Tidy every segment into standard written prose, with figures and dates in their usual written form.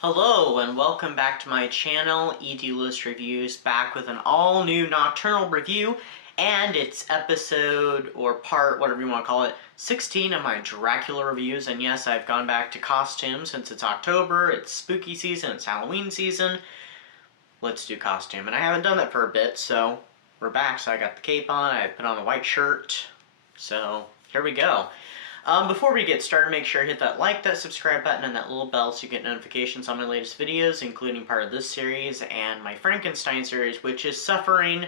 Hello and welcome back to my channel, List Reviews, back with an all-new nocturnal review, and it's episode, or part, whatever you want to call it, 16 of my Dracula reviews. And yes, I've gone back to costume since it's October, it's spooky season, it's Halloween season. Let's do costume, and I haven't done that for a bit, so we're back. So I got the cape on, I put on the white shirt, so here we go. Before we get started, make sure to hit that like, that subscribe button, and that little bell so you get notifications on my latest videos, including part of this series and my Frankenstein series, which is suffering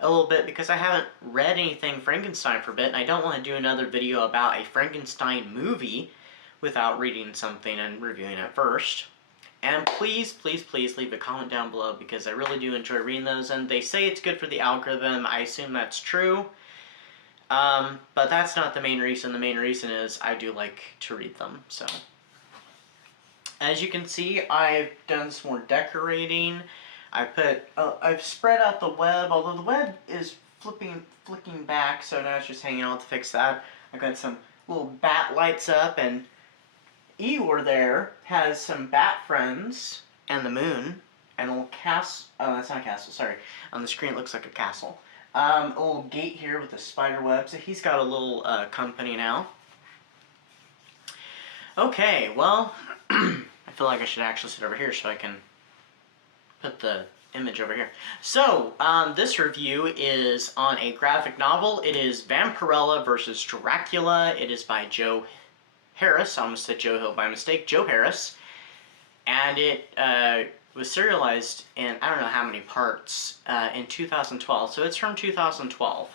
a little bit because I haven't read anything Frankenstein for a bit, and I don't want to do another video about a Frankenstein movie without reading something and reviewing it first. And please, please, please leave a comment down below because I really do enjoy reading those, and they say it's good for the algorithm. I assume that's true. But that's not the main reason. The main reason is I do like to read them, so. As you can see, I've done some more decorating. I've spread out the web, although the web is flicking back, so now it's just hanging out to fix that. I've got some little bat lights up, and Eeyore there has some bat friends, and the moon, and a little castle. Oh, that's not a castle, sorry. On the screen it looks like a castle. A little gate here with a spider web, so he's got a little company now. Okay, well, I feel like I should actually sit over here so I can put the image over here. So, this review is on a graphic novel. It is Vampirella versus Dracula. It is by Joe Harris. I almost said Joe Hill by mistake. Joe Harris. And it was serialized in I don't know how many parts in 2012, so it's from 2012.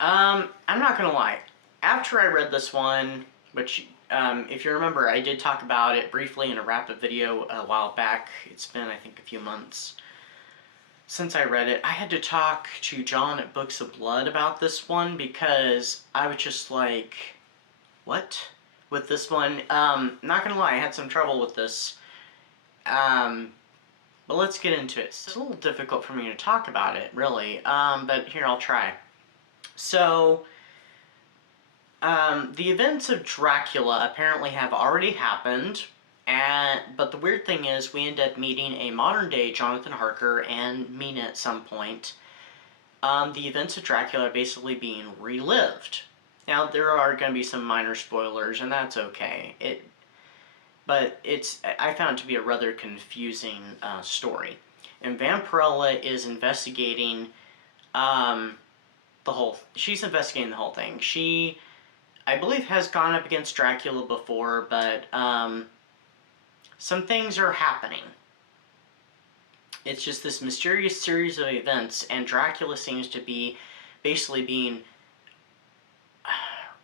I'm not gonna lie, after I read this one, which if you remember I did talk about it briefly in a wrap-up video a while back. It's been I think a few months since I read it. I had to talk to John at Books of Blood about this one because I was just like, what? With this one, not gonna lie, I had some trouble with this. But let's get into it. It's a little difficult for me to talk about it, really, but here, I'll try. So, the events of Dracula apparently have already happened, but the weird thing is we end up meeting a modern-day Jonathan Harker and Mina at some point. The events of Dracula are basically being relived. Now, there are going to be some minor spoilers, and that's okay. But I found it to be a rather confusing story. And Vampirella is investigating she's investigating the whole thing. She, I believe, has gone up against Dracula before, but some things are happening. It's just this mysterious series of events, and Dracula seems to be basically being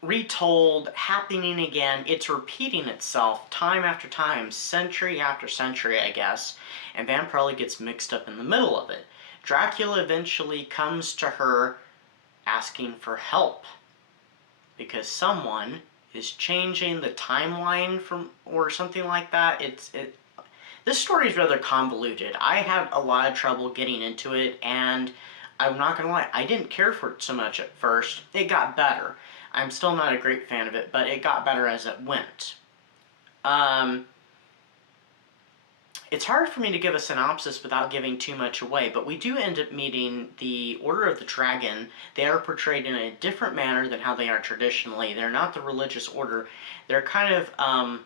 retold, happening again. It's repeating itself time after time, century after century, I guess, and Vampirella gets mixed up in the middle of it. Dracula eventually comes to her asking for help because someone is changing the timeline or something like that. This story is rather convoluted. I had a lot of trouble getting into it, and I'm not gonna lie, I didn't care for it so much at first. It got better. I'm still not a great fan of it, but it got better as it went. It's hard for me to give a synopsis without giving too much away, but we do end up meeting the Order of the Dragon. They are portrayed in a different manner than how they are traditionally. They're not the religious order. They're kind of, I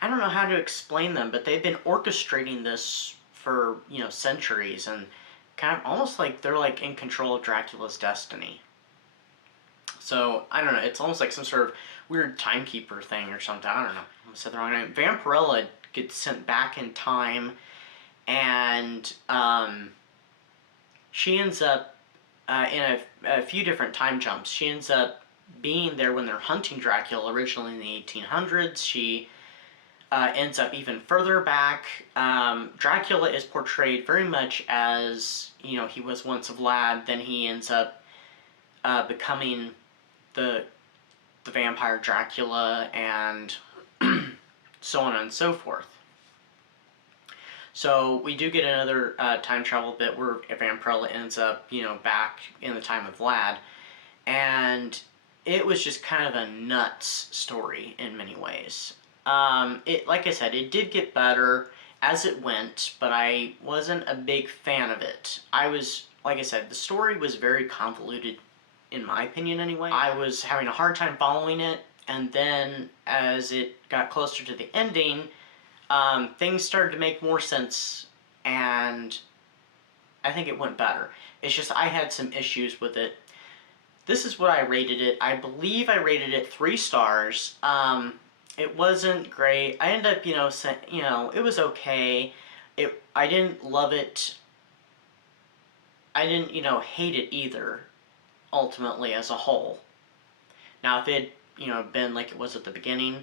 don't know how to explain them, but they've been orchestrating this for, centuries, and kind of almost like they're like in control of Dracula's destiny. So, I don't know, it's almost like some sort of weird timekeeper thing or something, I don't know. I said the wrong name. Vampirella gets sent back in time, and she ends up in a few different time jumps. She ends up being there when they're hunting Dracula originally in the 1800s. She ends up even further back. Dracula is portrayed very much as, he was once a lad, then he ends up becoming the vampire Dracula, and so on and so forth. So we do get another time travel bit where Vampirella ends up, back in the time of Vlad, and it was just kind of a nuts story in many ways. Like I said, it did get better as it went, but I wasn't a big fan of it. Like I said, the story was very convoluted, in my opinion anyway. I was having a hard time following it, and then as it got closer to the ending, things started to make more sense, and I think it went better. It's just I had some issues with it. This is what I rated it. I believe I rated it 3 stars. It wasn't great. I ended up, saying, it was okay. I didn't love it. I didn't, hate it either, ultimately, as a whole. Now, if it, been like it was at the beginning,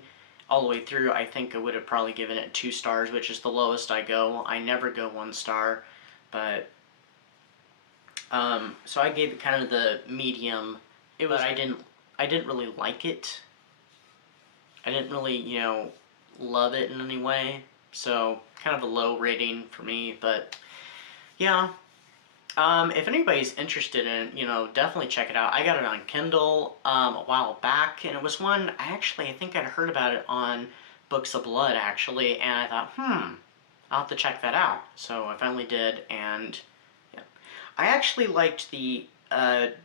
all the way through, I think I would have probably given it 2 stars, which is the lowest I go. I never go 1 star, but, so I gave it kind of the medium. I didn't really like it. I didn't really, love it in any way, so kind of a low rating for me, but yeah. If anybody's interested in it, definitely check it out. I got it on Kindle a while back, and it was one, I think I'd heard about it on Books of Blood, actually, and I thought, I'll have to check that out. So I finally did, and yeah. I actually liked the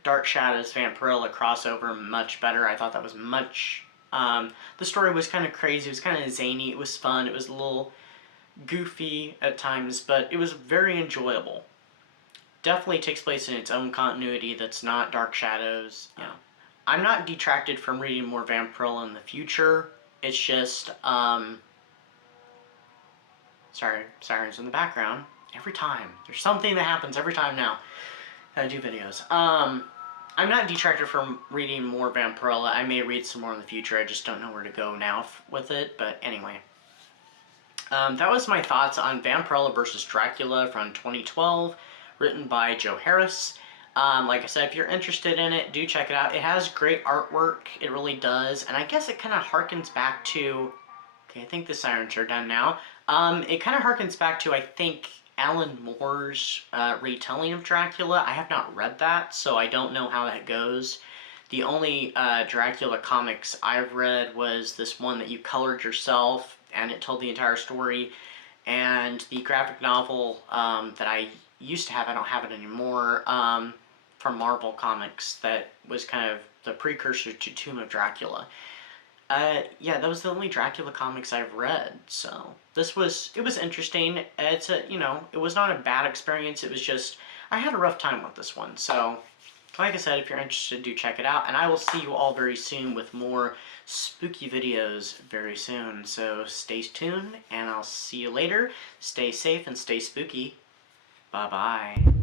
Dark Shadows Vampirella crossover much better. I thought that was much... the story was kind of crazy, it was kind of zany, it was fun, it was a little goofy at times, but it was very enjoyable. Definitely takes place in its own continuity that's not Dark Shadows. I'm not detracted from reading more Vampirella in the future. It's just, sorry, sirens in the background. Every time. There's something that happens every time now that I do videos. I'm not detracted from reading more Vampirella. I may read some more in the future. I just don't know where to go now with it. But anyway. That was my thoughts on Vampirella vs. Dracula from 2012. Written by Joe Harris. Like I said, if you're interested in it, do check it out. It has great artwork. It really does. And I guess it kind of harkens back to... Okay, I think the sirens are done now. It kind of harkens back to, I think, Alan Moore's retelling of Dracula. I have not read that, so I don't know how that goes. The only Dracula comics I've read was this one that you colored yourself, and it told the entire story. And the graphic novel that I used to have, I don't have it anymore, from Marvel Comics, that was kind of the precursor to Tomb of Dracula. Yeah, that was the only Dracula comics I've read, so it was interesting. It's it was not a bad experience, it was just, I had a rough time with this one, so, like I said, if you're interested, do check it out, and I will see you all very soon with more spooky videos very soon, so stay tuned, and I'll see you later. Stay safe and stay spooky. Bye-bye.